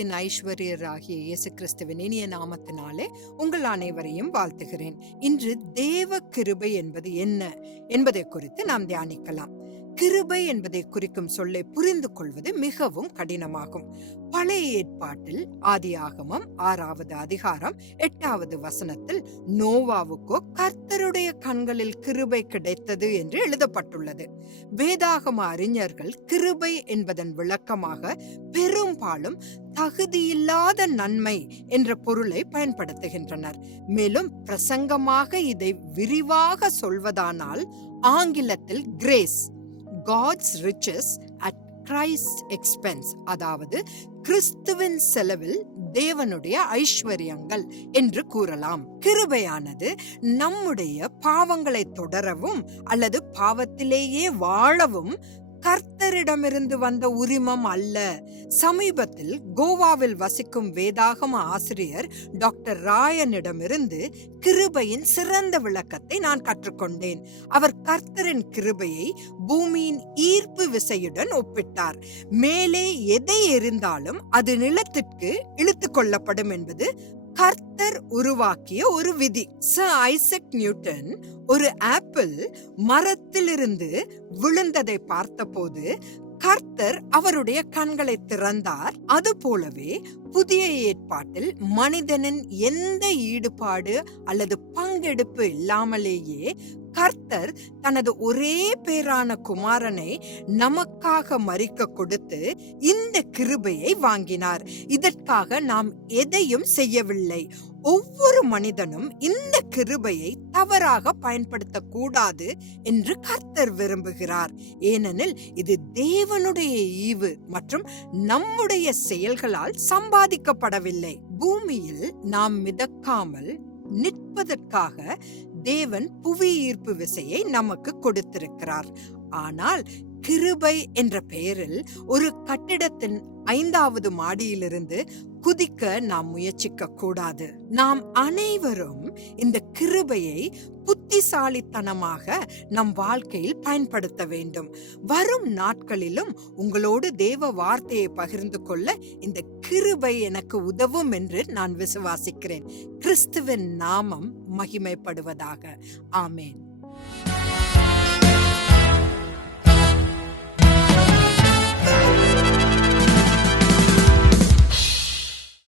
பரலோகத்தின் ஐஸ்வர்யராகிய இயேசு கிறிஸ்துவின் இனிய நாமத்தினாலே உங்கள் அனைவரையும் வாழ்த்துகிறேன். இன்று தேவ கிருபை என்பது என்ன என்பதை குறித்து நாம் தியானிக்கலாம். கிருபை என்பதை குறிக்கும் சொல்லை புரிந்து கொள்வது மிகவும் கடினமாகும். பழைய ஏற்பாட்டில் ஆதியாகமம் 6வது அதிகாரம் 8வது வசனத்தில் நோவாவுக்கோ கர்த்தருடைய கண்களில் கிருபை கிடைத்தது என்று எழுதப்பட்டுள்ளது. வேதாகம அறிஞர்கள் கிருபை என்பதன் விளக்கமாக பெரும்பாலும் தகுதியில்லாத நன்மை என்ற பொருளை பயன்படுத்துகின்றனர். மேலும் பிரசங்கமாக இதை விரிவாக சொல்வதானால் ஆங்கிலத்தில் grace, God's riches at Christ's expense, அதாவது கிறிஸ்துவின் செலவில் தேவனுடைய ஐஸ்வர்யங்கள் என்று கூறலாம். கிருபையானது நம்முடைய பாவங்களை தொடரவும் அல்லது பாவத்திலேயே வாழவும் கர்த்தரிடமிருந்து வந்த உரிமம் அல்ல. சமீபத்தில் கோவாவில் வசிக்கும் வேதாகம ஆசிரியர் டாக்டர் ராயனிடமிருந்து கிருபையின் சிறந்த விளக்கத்தை நான் கற்றுக்கொண்டேன். அவர் கர்த்தரின் கிருபையை பூமியின் ஈர்ப்பு விசையுடன் ஒப்பிட்டார். மேலே எதை எறிந்தாலும் அது நிலத்திற்கு இழுத்து கொள்ளப்படும் என்பது கர்த்தர் உருவாக்கிய ஒரு விதி. சர் ஐசக் நியூட்டன் ஒரு ஆப்பிள் மரத்திலிருந்து விழுந்ததை பார்த்தபோது கர்த்தர் அவருடைய கண்களை திறந்தார். அது போலவே புதிய ஏற்பாட்டில் மனிதனின் எந்த ஈடுபாடு அல்லது பங்கெடுப்பு இல்லாமலேயே கர்த்தர் தனது ஒரே பேரான குமாரனை நமக்காக மரிக்க கொடுத்து இந்த கிருபையை வாங்கினார். இதற்காக நாம் எதையும் செய்யவில்லை. ஒவ்வொரு மனிதனும் இந்த கிருபையை தவறாக பயன்படுத்தக்கூடாது என்று கர்த்தர் விரும்புகிறார். ஏனெனில் இது தேவனுடைய ஈவு மற்றும் நம்முடைய செயல்களால் சம்பாதிக்கப்படவில்லை. பூமியில் நாம் மிதக்காமல் நிற்பதற்காக தேவன் புவி ஈர்ப்பு விசையை நமக்கு கொடுத்திருக்கிறார். ஆனால் கிருபை என்ற பெயரில் ஒரு கட்டிடத்தின் 5வது மாடியிலிருந்து குதிக்க நாம் முயற்சிக்க கூடாது. நாம் அனைவரும் இந்த கிருபையை புத்திசாலித்தனமாக நம் வாழ்க்கையில் பயன்படுத்த வேண்டும். வரும் நாட்களிலும் உங்களோடு தேவ வார்த்தையை பகிர்ந்து கொள்ள இந்த கிருபை எனக்கு உதவும் என்று நான் விசுவாசிக்கிறேன். கிறிஸ்துவின் நாமம் மகிமைப்படுவதாக. ஆமேன்.